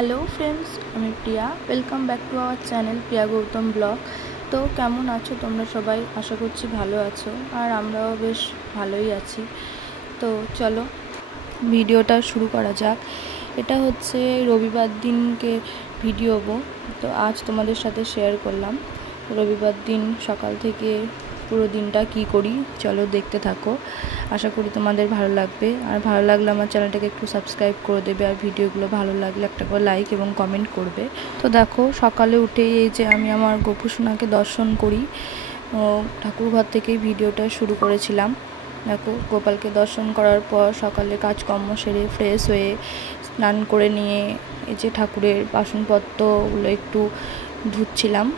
Hello friends, আমি Priya. Welcome back to our channel Priya Gautam blog. তো কেমন আছো তোমরা সবাই? আশা করছি ভালো আছো, আর আমরাও বেশ ভালোই আছি। তো চলো ভিডিওটা শুরু করা যাক। এটা হচ্ছে রবিবার দিনকে ভিডিও। তো আজ তোমাদের সাথে শেয়ার করলাম রবিবার দিন সকাল থেকে পুরো দিনটা কি করি। চলো দেখতে থাকো, আশা করি তোমাদের ভালো লাগবে। আর ভালো লাগলে আমার চ্যানেলটাকে একটু সাবস্ক্রাইব করে দেবে, আর ভিডিওগুলো ভালো লাগলে একটা করে লাইক এবং কমেন্ট করবে। তো দেখো, সকালে উঠেই এই যে আমি আমার গোপুসোনাকে দর্শন করি, ঠাকুর ঘর থেকেই ভিডিওটা শুরু করেছিলাম। দেখো, গোপালকে দর্শন করার পর সকালে কাজকর্ম সেরে ফ্রেশ হয়ে স্নান করে নিয়ে এই যে ঠাকুরের বাসনপত্রগুলো একটু ধুচ্ছিলাম।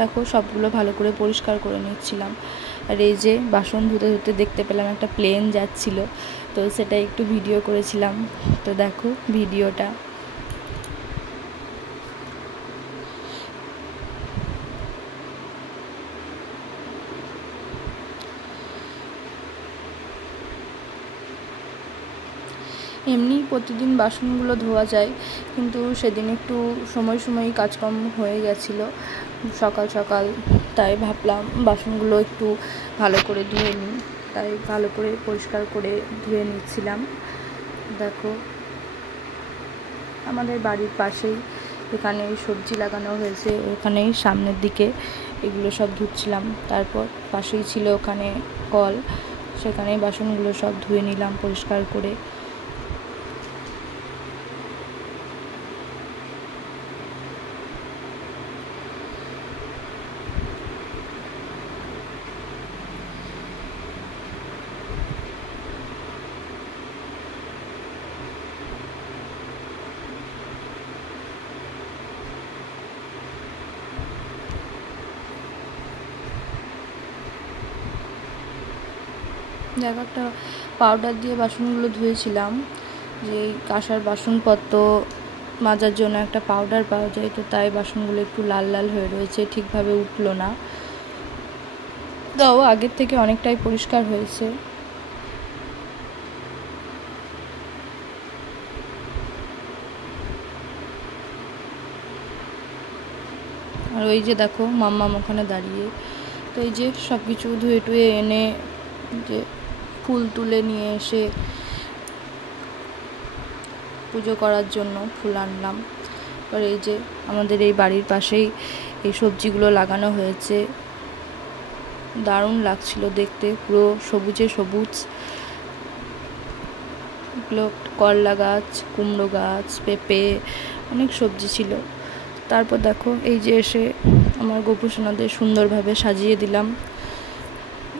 দেখো, সবগুলো ভালো করে পরিষ্কার করে নিচ্ছিলাম। আর এই যে বাসন ধুতে ধুতে দেখতে পেলাম একটা প্লেন যাচ্ছিল, তো সেটা একটু ভিডিও করেছিলাম। তো দেখো ভিডিওটা। এমনি প্রতিদিন বাসনগুলো ধোয়া যায়, কিন্তু সেদিন একটু সময়ই কাজকর্ম হয়ে গেছিলো সকাল সকাল, তাই ভাবলাম বাসনগুলো একটু ভালো করে ধুয়ে নিই, তাই ভালো করে পরিষ্কার করে ধুয়ে নিচ্ছিলাম। দেখো, আমাদের বাড়ির পাশেই এখানে সবজি লাগানো হয়েছে, ওখানেই সামনের দিকে এগুলো সব ধুচ্ছিলাম। তারপর পাশেই ছিল ওখানে কল, সেখানেই বাসনগুলো সব ধুয়ে নিলাম পরিষ্কার করে। দেখো, একটা পাউডার দিয়ে বাসনগুলো ধুয়েছিলাম, যে কাঁসার বাসনপত্র মাজার জন্য একটা পাউডার পাওয়া যায়, তো তাই বাসনগুলো একটু লাল লাল হয়ে রয়েছে, ঠিকভাবে উঠলো না। তাও আগের থেকে অনেকটাই পরিষ্কার হয়েছে। আর ওই যে দেখো মাম্মাম ওখানে দাঁড়িয়ে। তো এই যে সব কিছু ধুয়ে টুয়ে এনে যে ফুল তুলে নিয়ে এসে পুজো করার জন্য ফুল আনলাম। আর এই যে আমাদের এই বাড়ির পাশেই এই সবজিগুলো লাগানো হয়েছে, দারুণ লাগছিল দেখতে, পুরো সবুজে সবুজ। এগুলো করলা গাছ, কুমড়ো গাছ, পেঁপে, অনেক সবজি ছিল। তারপর দেখো, এই যে এসে আমার গোপুসোনাদের সুন্দরভাবে সাজিয়ে দিলাম।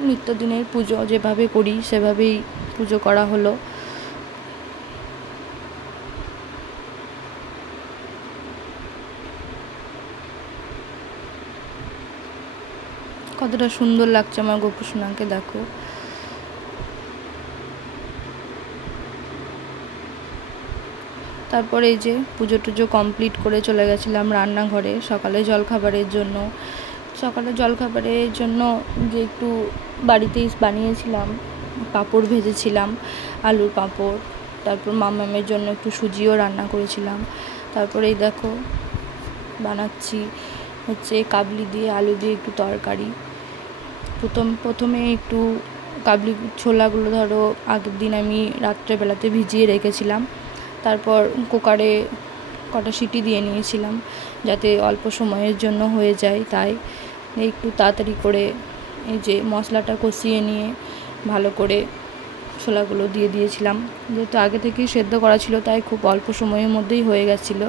নিত্যদিনের পুজো যেভাবে করি সেভাবেই পুজো করা হলো। কতটা সুন্দর লাগছে আমার গোপুসোনাকে, দেখো। তারপরে এই যে পুজো টুজো কমপ্লিট করে চলে গেছিলাম রান্নাঘরে সকালে জলখাবারের জন্য যে একটু বাড়িতেই বানিয়েছিলাম, পাঁপড় ভেজেছিলাম, আলুর পাঁপড়। তারপর মামামের জন্য একটু সুজিও রান্না করেছিলাম। তারপরে এই দেখো বানাচ্ছি হচ্ছে কাবলি দিয়ে আলু দিয়ে একটু তরকারি। প্রথমে একটু কাবলি ছোলাগুলো ধরো আগের দিন আমি রাত্রেবেলাতে ভিজিয়ে রেখেছিলাম, তারপর কুকারে কটা সিটি দিয়ে নিয়েছিলাম যাতে অল্প সময়ের জন্য হয়ে যায়, তাই একটু তাড়াতাড়ি করে এই যে মশলাটা কষিয়ে নিয়ে ভালো করে ছোলাগুলো দিয়ে দিয়েছিলাম। যেহেতু আগে থেকেই সেদ্ধ করা ছিল, তাই খুব অল্প সময়ের মধ্যেই হয়ে গেছিলো।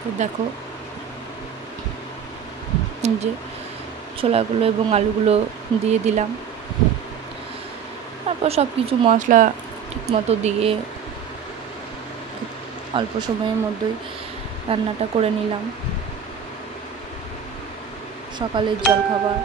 তো দেখো, এই যে ছোলাগুলো এবং আলুগুলো দিয়ে দিলাম, তারপর সব কিছু মশলা ঠিকমতো দিয়ে অল্প সময়ের মধ্যেই রান্নাটা করে নিলাম। সকালের জলখাবার।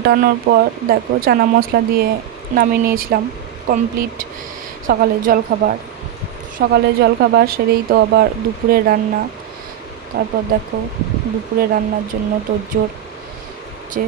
ফোটানোর পর দেখো চানা মশলা দিয়ে নামিয়ে নিয়েছিলাম। কমপ্লিট সকালের জলখাবার সেরেই তো আবার দুপুরের রান্না। তারপর দেখো দুপুরে রান্নার জন্য তোড়জোড় যে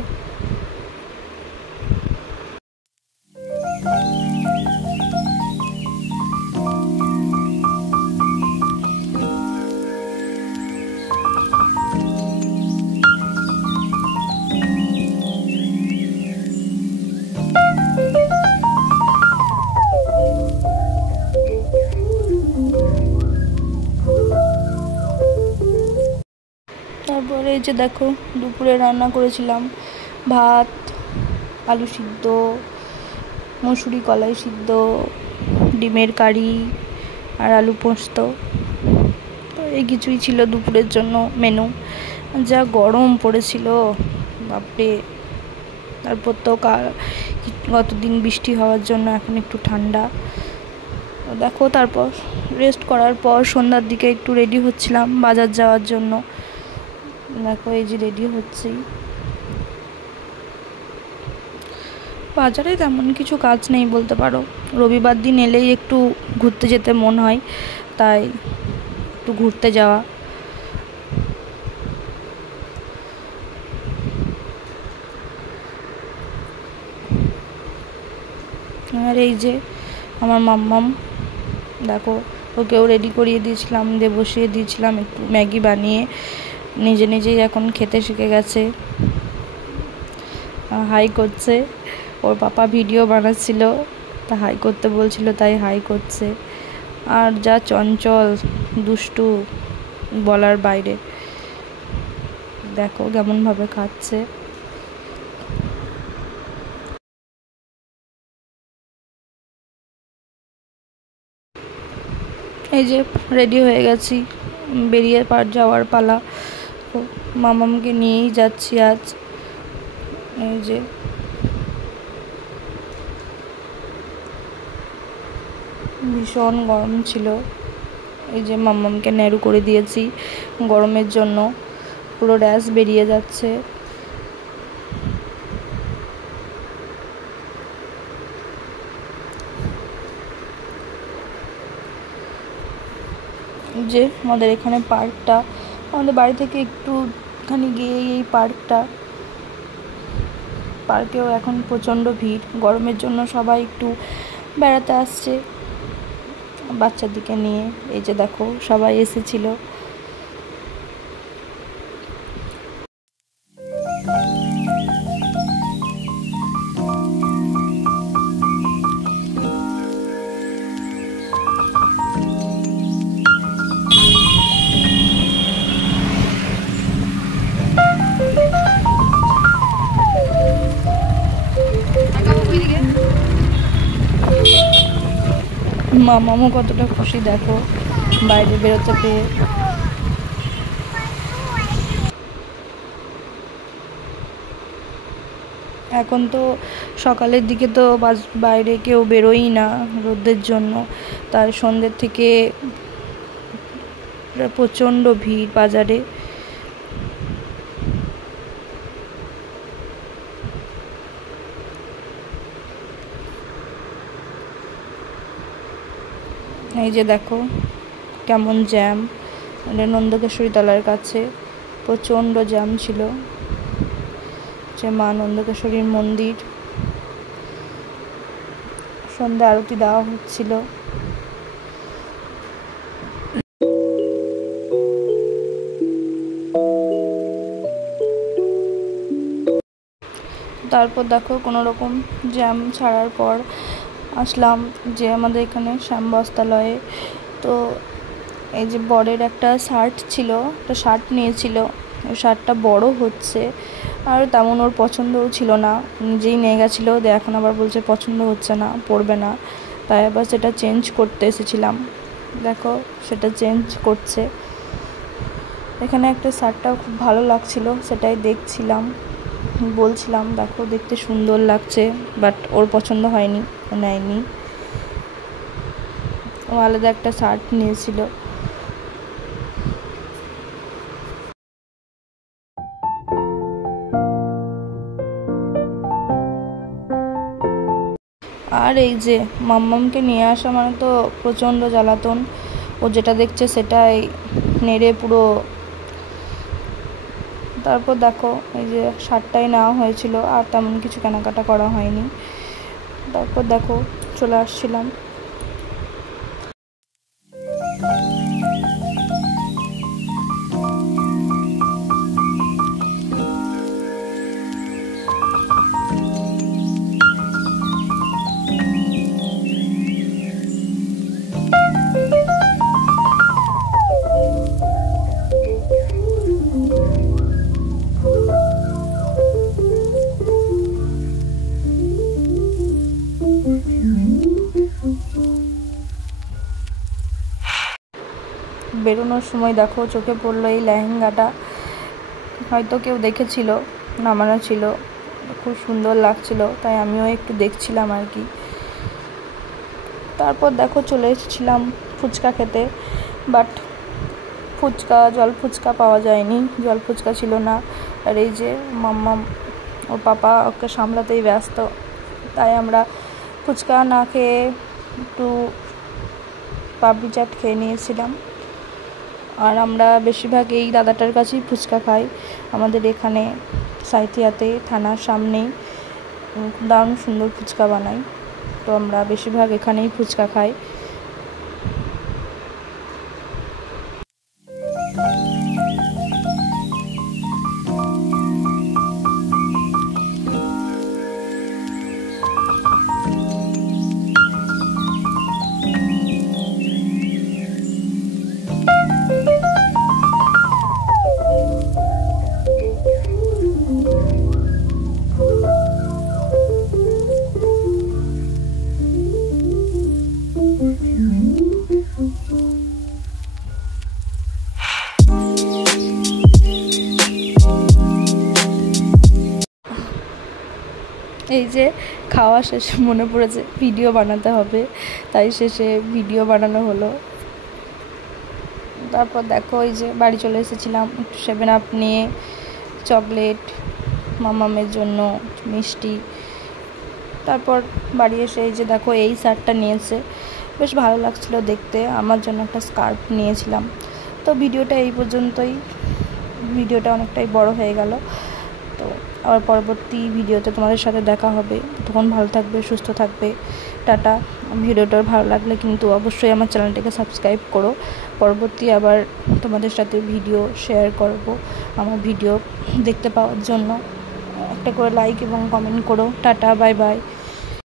তারপরে এই যে দেখো দুপুরে রান্না করেছিলাম ভাত, আলু সিদ্ধ, মসুরি কলাই সিদ্ধ, ডিমের কারি আর আলু পোস্ত। তো এই কিছুই ছিল দুপুরের জন্য মেনু। যা গরম পড়েছিল বাপরে। তারপর তো গতদিন বৃষ্টি হওয়ার জন্য এখন একটু ঠান্ডা। দেখো তারপর রেস্ট করার পর সন্ধ্যার দিকে একটু রেডি হচ্ছিলাম বাজার যাওয়ার জন্য। দেখো এই যে রেডি হচ্ছি। বাজারে তেমন কিছু কাজ নেই বলতে পারো, রবিবার দিন এলেই একটু ঘুরতে যেতে মন হয়, তাই একটু ঘুরতে যাওয়া। আর এই যে আমার মাম্মাম, দেখো ওকেও রেডি করিয়ে দিয়েছিলাম, দিয়ে বসিয়ে দিয়েছিলাম একটু ম্যাগি বানিয়ে। নিজেই এখন খেতে শিখে গেছে, হাই করছে। ওর পাপা ভিডিও বানাচ্ছিল, তা হাই করতে বলছিল তাই হাই করছে। আর যা চঞ্চল দুষ্টু বলার বাইরে। দেখো কেমনভাবে খাচ্ছে। এই যে রেডি হয়ে গেছি, বেরিয়ে যাওয়ার পালা। মামামকে নিয়েই যাচ্ছি আজ। এই যে ভীষণ গরম ছিল, এই যে মাম্মামকে নেড়ু করে দিয়েছি গরমের জন্য, পুরো র্যাশ বেরিয়ে যাচ্ছে। যে আমাদের এখানে পার্কটা, আমাদের বাড়ি থেকে একটুখানি গিয়েই এই পার্কেও এখন প্রচণ্ড ভিড়। গরমের জন্য সবাই একটু বেড়াতে আসছে বাচ্চাদিকে নিয়ে। এই যে দেখো সবাই এসেছিল। মামামও কতটা খুশি দেখো বাইরে বেরোতে পেয়ে। এখন তো সকালের দিকে তো বাইরে কেউ বেরোই না রোদের জন্য, তার সন্ধ্যের থেকে প্রচণ্ড ভিড় বাজারে। এই যে দেখো কেমন জ্যাম, নন্দকেশ্বরী তলার কাছে প্রচণ্ড জ্যাম ছিল। যে মা নন্দকেশ্বরীর মন্দির, সন্ধ্যা আরতি দেওয়া হচ্ছিল। তারপর দেখো কোনো রকম জ্যাম ছাড়ার পর আসলাম যে আমাদের এখানে শ্যামবস্ত্রালয়ে। তো এই যে বরের একটা শার্ট ছিল, একটা শার্ট নিয়েছিল, ওই শার্টটা বড় হচ্ছে আর তেমন ওর পছন্দও ছিল না, নিজেই নিয়ে গেছিলো। এখন আবার বলছে পছন্দ হচ্ছে না, পরবে না, তাই আবার সেটা চেঞ্জ করতে এসেছিলাম। দেখো সেটা চেঞ্জ করছে। এখানে একটা শার্টটা খুব ভালো লাগছিল, সেটাই দেখছিলাম, বলছিলাম দেখো দেখতে সুন্দর লাগছে, বাট ওর পছন্দ হয়নি, ও নেয়নি। ও আলাদা একটা শার্ট নিয়েছিল। আর এই যে মাম্মামকে নিয়ে আসা মানে তো প্রচণ্ড জ্বালাতন, ও যেটা দেখছে সেটাই নেড়ে পুরো। তারপর দেখো এই যে শার্টটাই নেওয়া হয়েছিল, আর তেমন কিছু কেনাকাটা করা হয়নি। তারপর দেখো চলে আসছিলাম। বেরোনোর সময় দেখো চোখে পড়লো এই লেহেঙ্গাটা, হয়তো কেউ দেখেছিল, নামানো ছিল, খুব সুন্দর লাগছিল, তাই আমিও একটু দেখছিলাম আর কি। তারপর দেখো চলে এসেছিলাম ফুচকা খেতে, বাট জল ফুচকা পাওয়া যায়নি, জল ফুচকা ছিল না। আর এই যে মাম্মাম ওর পাপা ওকে সামলাতেই ব্যস্ত, তাই আমরা ফুচকা না খেয়ে একটু পাপড়ি চাট খেয়ে নিয়েছিলাম। আর আমরা বেশিরভাগ এই দাদাটার কাছেই ফুচকা খাই, আমাদের এখানে সাঁইথিয়াতে থানার সামনেই দারুণ সুন্দর ফুচকা বানাই, তো আমরা বেশিরভাগ এখানেই ফুচকা খাই। এই যে খাওয়া শেষে মনে পড়েছে ভিডিও বানাতে হবে, তাই শেষে ভিডিও বানানো হলো। তারপর দেখো এই যে বাড়ি চলে এসেছিলাম, একটু 7 আপ নিয়ে, চকলেট, মামামের জন্য মিষ্টি। তারপর বাড়ি এসে এই যে দেখো এই শার্টটা নিয়েছে, বেশ ভালো লাগছিল দেখতে, আমার জন্য একটা স্কার্ফ নিয়েছিলাম। তো ভিডিওটা এই পর্যন্তই, ভিডিওটা অনেকটাই বড় হয়ে গেল। তো আবার পরবর্তী ভিডিওতে তোমাদের সাথে দেখা হবে, তখন ভালো থাকবে, সুস্থ থাকবে, টাটা। ভিডিওটা ভালো লাগলে কিন্তু অবশ্যই আমার চ্যানেলটাকে সাবস্ক্রাইব করো, পরবর্তী আবার তোমাদের সাথে ভিডিও শেয়ার করব। আমার ভিডিও দেখতে পাওয়ার জন্য একটা করে লাইক এবং কমেন্ট করো। Tata, bye bye.